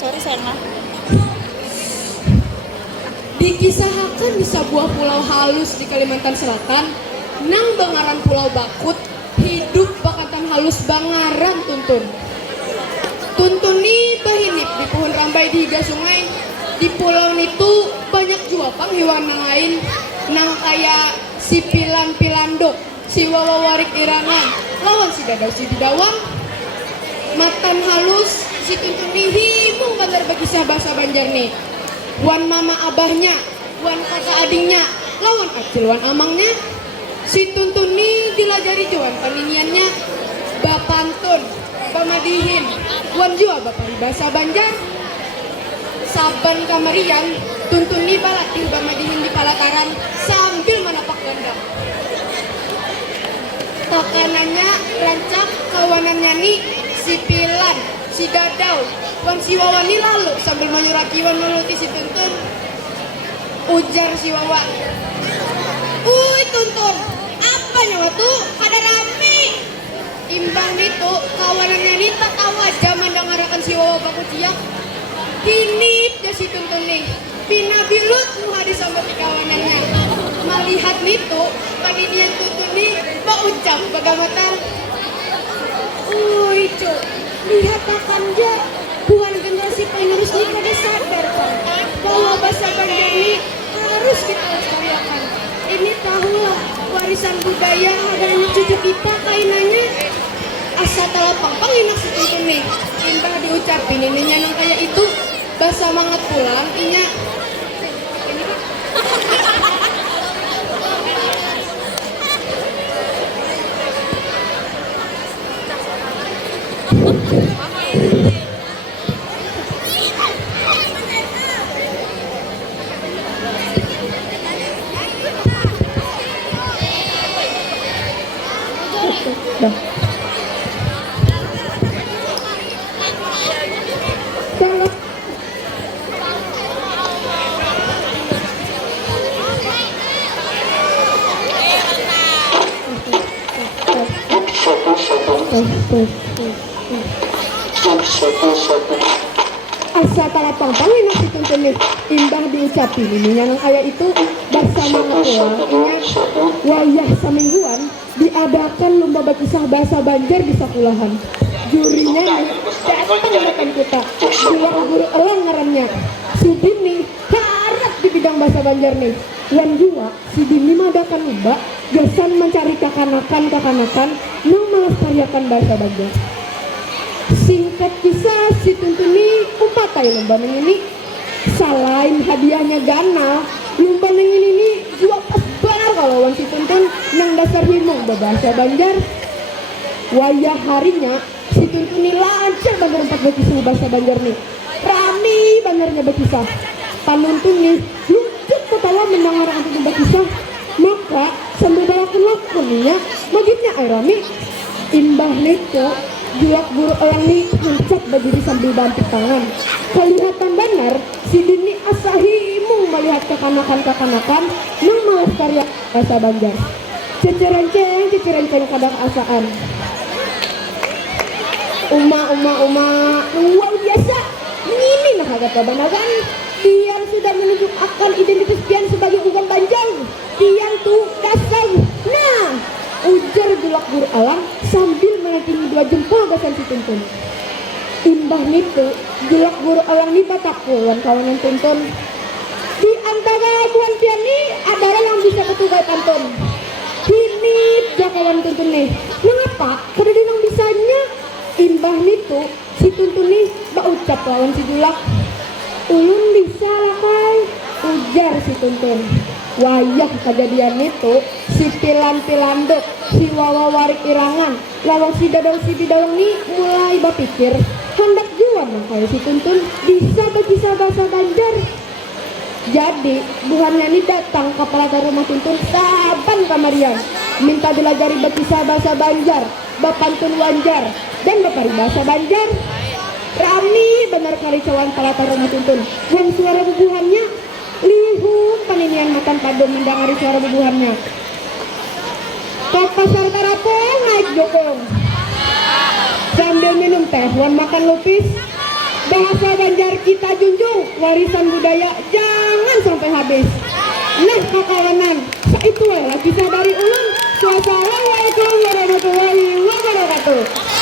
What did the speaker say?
Sorry Sana. Dikisahkan di sebuah pulau halus di Kalimantan Selatan, nang bangaran Pulau Bakut, hidup bakatan halus bangaran tuntun. Tuntun ni bahinip di pohon rambai di higa sungai. Di pulau itu banyak jua pang hewan yang lain, nang kaya si pilan-pilando, si wawawarik irangan, lawan si dadau si bidawang. Matan halus si tuntun ni himung bantar berkisah bahasa Banjar nih. Wan mama abahnya, wan kakak adingnya, lawan acil wan amangnya. Si tuntun ni dilajari juan paniniannya, bapantun, pamadihin, wan jua bapari bahasa Banjar. Saban kamarian, tuntun ni balatil bamadihin di palataran sambil menapak gandam. Takanannya rancak, kawanannya nih si pilan, si dadau, wan si wawa ni lalu sambil menyuraki wan meluti si tuntun. Ujar si wawa, "Uy tuntun, apa nyawa tuh? Pada rame." Imbang itu kawanannya ni tak tahu aja mendengarkan si wawa baku ciak. Kini dia si tuntun nih, pina bilut muhadi sampai kawanannya. Melihat itu, paninian tuntun nih baucap bagamatar. Uy cu, lihat akan ja, bukan generasi penerus ini kada sadar kan, bahwa bahasa Banjar ini harus kita lestarikan. Ini tahulah warisan budaya adanya cucu kita kainannya. Asa talapang panginak si tuntun nih, imbah diucapin ininya nang kayak itu, bahasa mangat pulang inya. Dah. Asa talapang panginak si tuntun nih, imbah diucapin ininya nang ayah itu bahasa mangat pulang inya. Wayah samingguan diadakan lomba berkisah bahasa Banjar di sekolahan. Jurinya nih datang rekan kita, dua guru elang ngarannya si Dini, harap di bidang bahasa Banjar nih. Wan jua si Dini madakan lomba gasan mencari kakanakan yang melestarikan bahasa Banjar. Singkat kisah si tuntun ini umpatai lomba neng ini. Selain hadiahnya ganal, lomba neng ini jua pas benar kalau wan si tuntun nang dasar himung bahasa Banjar. Wayah harinya si tuntun ini lancar banget empat berkisah bahasa Banjar nih. Rami banarnya berkisah. Panuntun nih lucut ketawa mendengar antum berkisah. Maka sambil balakan lakon nih ya, magitnya ay rami. Imbah itu juak guru elang nih mencap berdiri sambil banting tangan. Kelihatan benar si Dini asahimung melihat kekanakan yang melestarikan bahasa Banjar. Cecerenceng kadang asaan. Uma, wow biasa. Ini nah kata banagan. Tiang sudah menunjuk akan identitas pian sebagai ugang Banjar. Tiang tuh dasar. Nah, ujar julak guru alang sambil menanting dua jempol gasan si tuntun. Imbah nitu julak guru alang ni batakuan kawanan tuntun. Di antara buan pian ni adalah yang bisa ketugai pantun. Ini dia kawan tuntun nih. Mengapa? Kada dinang bisanya. Imbah nitu si tuntun nih baucap lawan si julak. Ulun bisa lah kai, ujar si tuntun. Wayah kejadian itu si pilan-pilando, si wawawarik irangan, lawan si dadau si bidawang ni mulai berpikir hendak juan nang kayak si tuntun bisa berkisah bahasa Banjar. Jadi buhannya ni datang ke pelata rumah tuntun saban kamarian, minta dilajari berkisah bahasa Banjar, bapantun Wanjar dan bapari bahasa Banjar. Rami benar karicauan pelata rumah tuntun. Yang suara bubuhannya lihum paninian makan padom mendengari suara bubuhannya. Ke pasar Tarapong naik jokong sambil minum teh wan makan lupis. bahasa Banjar kita junjung, warisan budaya jangan sampai habis. Nah kakawanan, itu lah kisah dari ulun. Wassalamualaikum warahmatullahi wabarakatuh.